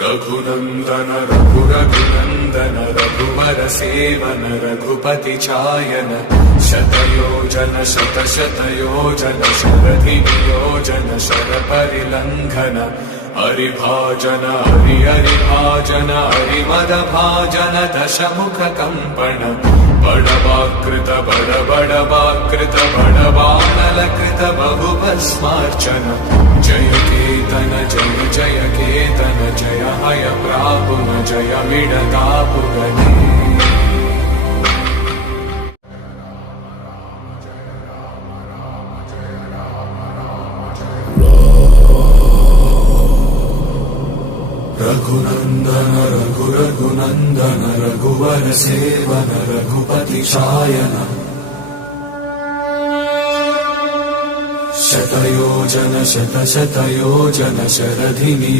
रघुनंदन रघुरघुनंदन रघुवर seven Raghupati चायन शतयोजन शतशतयोजन शरधि नियोजन शरपरिलंघन हरिभाजन हरिभाजन हरिमदभाजन दशमुख कंपन बड़वाकृत बड़वाकृत बड़वानलकृत बहुभस्मार्चन जय केतन जय केतन जय हय प्रापुन जय मिडतापुगने रघुनंदन रघुरघुनंदन रघुवर सेवन रघुपति चायन शतयोजन शतशतयोजन शरधि